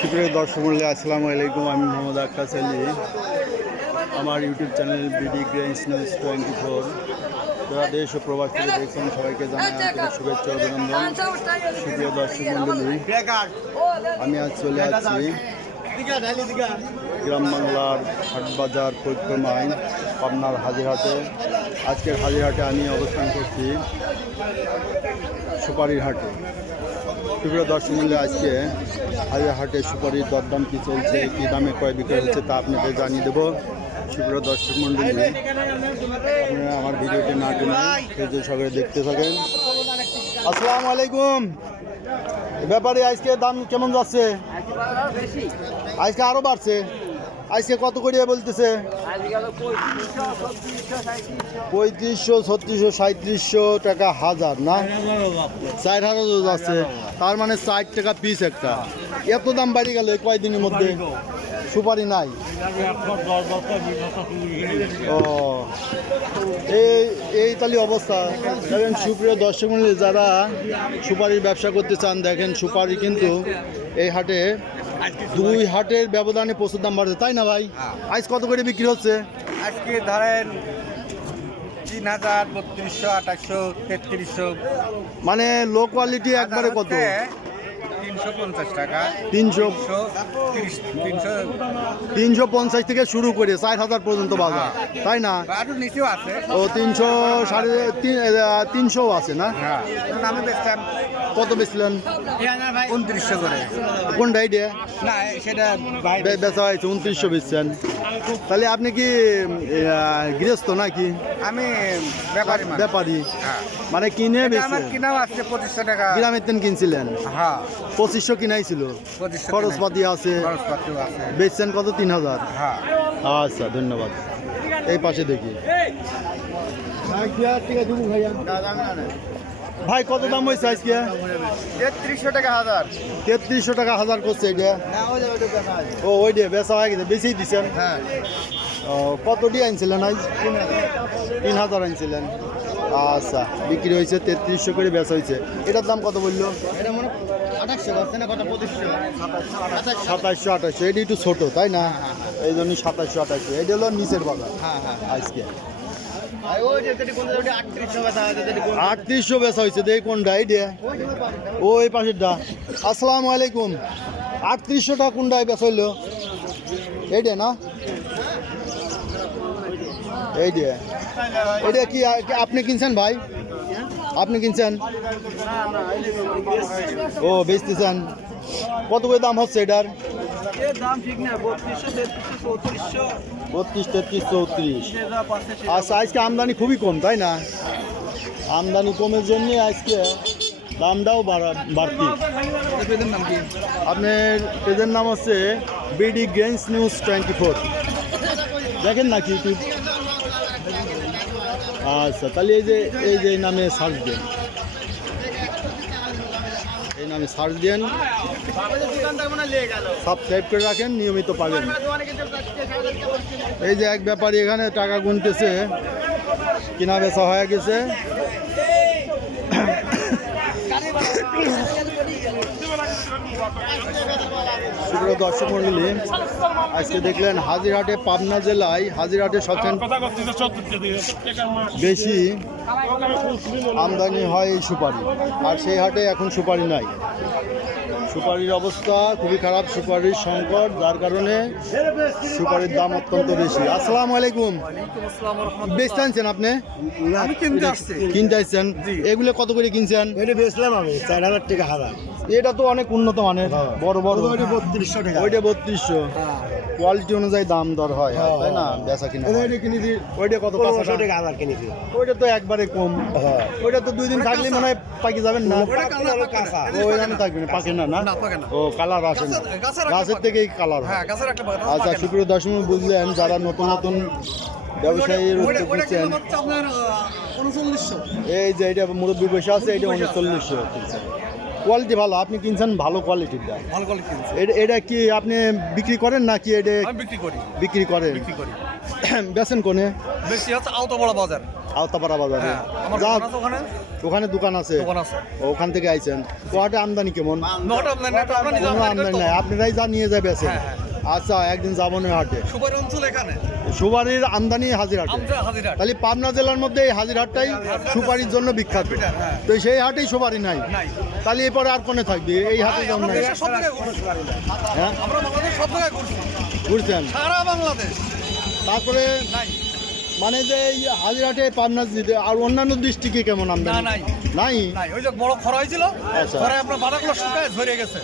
সুপ্রিয় দর্শক মূল্য আসসালামু আলাইকুম। আমি মোহাম্মদ আক্কাস আলী আমার YouTube channel BD গ্রেন্স news twenty four. যারা দেশ ও প্রবাস থেকে দেখছেন, সবাইকে জানাই শুভেচ্ছা অভিনন্দন। সুপ্রিয় দর্শক মণ্ডলী আমি আজ চলে আসছি গ্রাম বাংলার হাটবাজার পরিক্রমায় পাবনার হাজিরহাটে। আজকের হাজিরহাটে আমি অবস্থান করছি সুপারির হাটে সুপ্রিয় দর্শক মূল্য আজকে হাজার হাটে সুপারির দরদাম কী চলছে, কী দামে কয় বিক্রয় হচ্ছে তা আপনাদের জানিয়ে দেবো। সুপ্রিয় দর্শক মণ্ডলী আপনারা আমার ভিডিওটি না টেনে ধৈর্য সহকারে দেখতে থাকেন। আসসালামু আলাইকুম। ব্যাপারে আজকে দাম কেমন যাচ্ছে? আজকে আরও বাড়ছে। আজকে কত করে বলতেছে? পঁয়ত্রিশশো, ছত্রিশশো সাঁত্রিশশো টাকা হাজার, না? চার হাজার যাচ্ছে। তার মানে ষাট টাকা পিস একটা। এত দাম বাড়ি গেল কয়দিনের মধ্যে? সুপারি নাই। ও, এই এই তাহলে অবস্থা। দেখেন, সুপ্রিয় দর্শক যারা সুপারির ব্যবসা করতে চান, দেখেন সুপারি কিন্তু এই হাটে দুই হাটের ব্যবধানে প্রচুর দাম বাড়ছে তাই না ভাই? আজ কত করে বিক্রি হচ্ছে? আজকে ধরেন তিন হাজার বত্রিশশো আঠাশশো তেত্রিশশো। মানে লো কোয়ালিটি একবারে কত? টাকা। তিনশো তিনশো পঞ্চাশ থেকে শুরু করে চার হাজার পর্যন্ত বাজার তাই না? ও তিনশো সাড়ে তিন তিনশো আছে না? হ্যাঁ। কত বেচলেন? উনত্রিশশো করে। কোন ডাইডে না সেটা বেচা হয়েছে উনত্রিশশো বেচছেন। তাহলে আপনি কি গৃহস্থ নাকি? আমি ব্যাপারী ব্যাপারী। হ্যাঁ। মানে কিনে আমার কিনাও আছে পঁচিশশো টাকা। গ্রামের তেন কিনছিলেন? হ্যাঁ। পঁচিশশো কিনাই ছিল খরচপাতি আছে। বেচছেন কত? তিন হাজার? হ্যাঁ। আচ্ছা ধন্যবাদ। এই পাশে দেখি। ভাই কত দাম হয়েছে আজকে? তেত্রিশশো টাকা হাজার। তেত্রিশশো টাকা হাজার করছে এটা। ও ওই দিয়ে বেচা হয়ে গেছে বেশি দিচ্ছেন হ্যাঁ। ও, কতটি আনছিলেন আজ? তিন হাজার আনছিলেন। আচ্ছা বিক্রি হয়েছে তেত্রিশশো করে বেচা হয়েছে। এটার দাম কত বলল? সাতাশশো। আঠাশশো এটি একটু ছোটো তাই না? এই জন্য সাতাশশো আঠাশশো এটা হলো নিচের বাজার হ্যাঁ হ্যাঁ। আজকে। আটত্রিশশো হয়েছে, দেখ কোনটা আসসালামু আলাইকুম। আটত্রিশশো টাকা কোনটায় বেচা হইল? এইটা না? এই দিয়ে এটা কি কি, আপনি কিনছেন ভাই? আপনি কিনছেন? ও, বেচতেছেন। কত করে দাম হচ্ছে এটার? বত্রিশ তেত্রিশ চৌত্রিশ। আচ্ছা আজকে আমদানি খুবই কম তাই না? আমদানি কমের জন্য আজকে দামটাও বাড়া- বাড়তি। এদের নাম কি আপনার পেজের নাম হচ্ছে BD games news twenty four. দেখেন নাকি ইউটিউব? আচ্ছা তাহলে এই যে এই যে নামে সার্চ দেন। নামে সার্চ দেন সাবস্ক্রাইব করে রাখেন, নিয়মিত পাবেন। এই যে এক ব্যাপারী এখানে টাকা গুনতেছে, কিনা বেচা হয়ে গেছে। সুপ্রিয় দর্শক মন্ডলী আজকে দেখলেন হাজিরহাটে পাবনা জেলায় হাজিরহাটে সবচেয়ে বেশি আমদানি হয় এই সুপারি, আর সেই হাটে এখন সুপারি নাই। সুপারির অবস্থা খুবই খারাপ সুপারির সংকট যার কারণে সুপারির দাম অত্যন্ত বেশি। আসসালামু আলাইকুম। বেচতে আনছেন আপনি? কিনতে আসছি। কিনতে আসছেন এগুলো কত করে কিনছেন? এটা বেচলাম আমি চার হাজার টাকা হাজার। এটা তো অনেক উন্নত মানের বড় বড়। বত্রিশশো টাকা। ওইটা বত্রিশশো। কোয়ালিটি অনুযায়ী দাম দর হয় হয়, তাই না? বেচা কিনা হয়। কিনেছি ওইটা কত? পনেরোশো কাঁচাটা? টাকা। হাজার কিনেছি ওইটা তো একবারে কম। হ্যাঁ। ওইটা তো দুই দিন থাকলে মনে হয় পাকি যাবেন না। কাঁচা ওই দামে থাকবে না পাকে না না? ও কালার আসে না। গাছের থেকেই কালার হয়। গাছের একটা আচ্ছা সুপ্রিয় দর্শক বুঝলেন যারা নতুন নতুন ব্যবসায়ীর উঠতে খুঁজছেন এই যে এটা মুরব্বী বসে আছে এটা উনচল্লিশশো। কোয়ালিটি ভালো আপনি কিনছেন ভালো কোয়ালিটির দাম। ভালো কোয়ালিটি কিনছি। এটা- এটা কি আপনি বিক্রি করেন নাকি এটা আমি বিক্রি করি। বিক্রি করেন? বিক্রি করি। বেছেন কোনে? বেশি হচ্ছে আওতাবড়া বাজার। আওতাপাড়া বাজারে? হ্যাঁ আমার যা দোকান আছে ওখানে। ওখানে দোকান আছে। দোকান আছে। ওখান থেকে আইছেন। কোয়াটে আমদানি কেমন? নটা আপনার নিজে কোনো আমদানি নাই। আপনারাই যা নিয়ে যাবে আছে হ্যাঁ, হ্যাঁ। আচ্ছা একদিন যাব না হাটে। সুপার অঞ্চল এখানে? সুপারির আমদানি হাজিরহাট। তাহলে পাবনা জেলার মধ্যে এই হাজিরহাটটাই সুপারির জন্য বিখ্যাত। হ্যাঁ। তো সেই হাটেই সুপারি নাই। তাহলে এরপরে আর কোনে থাকবে? এই হাটে যেমন ঘুরছেন নাই হ্যাঁ? আমরা বাংলাদেশ সব জায়গায় ঘুরছি। বুঝছেন সারা বাংলাদেশ। তারপরে নাই। মানে যে এই হাজিরহাটে পাবনা জিতে আর অন্যান্য ডিস্ট্রিক্টে কেমন আমদানি? না, নাই। নাই? নাই ওই যে বড় খরা হয়েছিল আচ্ছা। খরায় আপনার বাদাগুলো শুকায় ঝরে গেছে।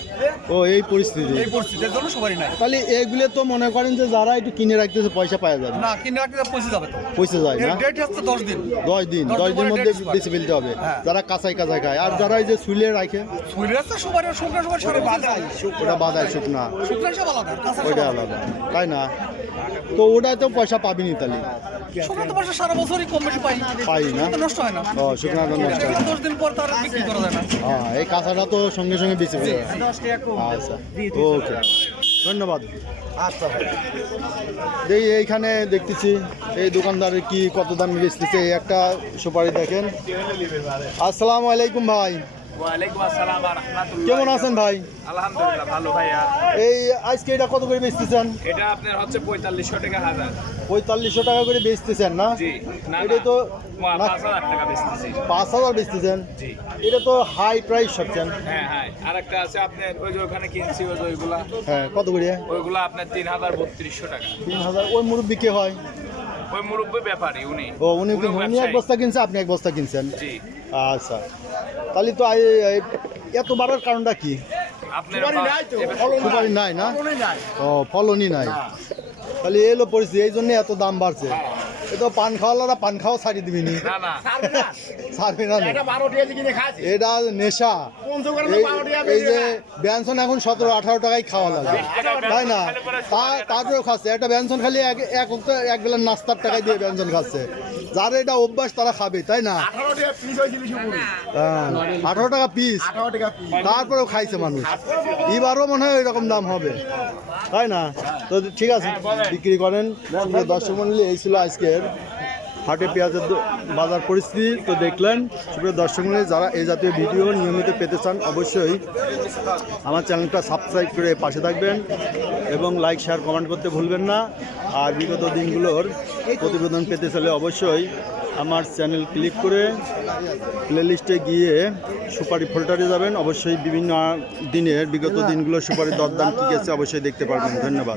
ও এই পরিস্থিতি। এই পরিস্থিতির জন্য সবারই নাই। তাহলে এগুলো তো মনে করেন যে যারা একটু কিনে রাখতেছে পয়সা পাওয়া যাবে। না কিনে রাখতে পৌঁছে যাবে তো। পয়সা যায় না? ডেট হচ্ছে দশ দিন। দশ দিন দশ দশ দিন দিনের মধ্যে ফেলতে হবে। হ্যাঁ। যারা কাঁচাই কাঁচাই খায়। আর যারা এই যে শুলে রাখে? সুইলে আছে সবার শুকনো সবার সারা বছর ওটা বাদায় শুকনা। শুকনো সব আলাদা কাঁচা সব ওইটা আলাদা। তাই না? তো ওটায় তো পয়সা পাবিনি তাহলে। শুকনো তো বর্ষা সারা বছরই কম বেশি পাই। পাই না? নষ্ট হয় না। ও শুকনাটা নষ্ট হয়। দশ দিন পর তার বিক্রি করা যায় না। হ্যাঁ এই কাঁচাটা তো সঙ্গে সঙ্গে আচ্ছা ওকে। ধন্যবাদ। আচ্ছা এই এইখানে দেখতেছি এই দোকানদার কি কত দামে বেচতেছে এই একটা সুপারি দেখেন। আসসালামু আলাইকুম ভাই। কেমন আছেন ভাই? আলহামদুলিল্লাহ ভালো ভাইয়া। এই আজকে এটা কত করে বেচতেছেন? এটা আপনার হচ্ছে পঁয়তাল্লিশশো টাকা হাজার। পঁয়তাল্লিশশো টাকা করে বেচতেছেন না? এটা তো পাঁচ হাজার বেচতেছেন? এটা তো হাই প্রাইস সবচেন হ্যাঁ হ্যাঁ। আর একটা আছে আপনার ওই যে ওখানে কিনছি ওই ওইগুলা। হ্যাঁ কত করে? ওইগুলা আপনার তিন হাজার বত্রিশশো টাকা। তিন হাজার। ওই মুরব্বী কে হয়? ওই মুরব্বী ব্যাপারী উনি। ও উনি উনি এক বস্তা কিনছে আপনি এক বস্তা কিনছেন? জি। আচ্ছা। তাহলে তো এত বাড়ার কারণটা কি? সুপারি নাই না? ও ফলনই নাই। তাহলে এলো পরিস্থিতি এই জন্য এত দাম বাড়ছে। এ তো পান খাওয়ালারা পান খাওয়া ছাড়ি দিবি নি। না ছাড়বি না এটা নেশা। এই- এই যে ব্যঞ্জন এখন সতেরো আঠারো টাকায় খাওয়া লাগে। তাই না? তারপরেও খাচ্ছে। একটা ব্যঞ্জন খালি এক এক অক্ত- এক বেলার নাস্তার টাকায় দিয়ে ব্যঞ্জন খাচ্ছে। যার এটা অভ্যাস তারা খাবে তাই না? হ্যাঁ, আঠারো টাকা পিস তারপরেও খাইছে মানুষ। এবারও মনে হয় ওইরকম দাম হবে। তাই না? তো ঠিক আছে বিক্রি করেন। দর্শক মন্ডলী এই ছিল আজকের হাটে পেঁয়াজের বাজার পরিস্থিতি তো দেখলেন। সুপ্রিয় দর্শক যারা এই জাতীয় ভিডিও নিয়মিত পেতে চান, অবশ্যই আমার চ্যানেলটা সাবস্ক্রাইব করে পাশে থাকবেন এবং লাইক শেয়ার কমেন্ট করতে ভুলবেন না। আর বিগত দিনগুলোর প্রতিবেদন পেতে চাইলে অবশ্যই আমার চ্যানেল ক্লিক করে প্লেলিস্টে গিয়ে সুপারি ফোল্ডারে যাবেন। অবশ্যই বিভিন্ন দিনের বিগত দিনগুলোর সুপারি দরদাম কী আছে অবশ্যই দেখতে পারবেন। ধন্যবাদ।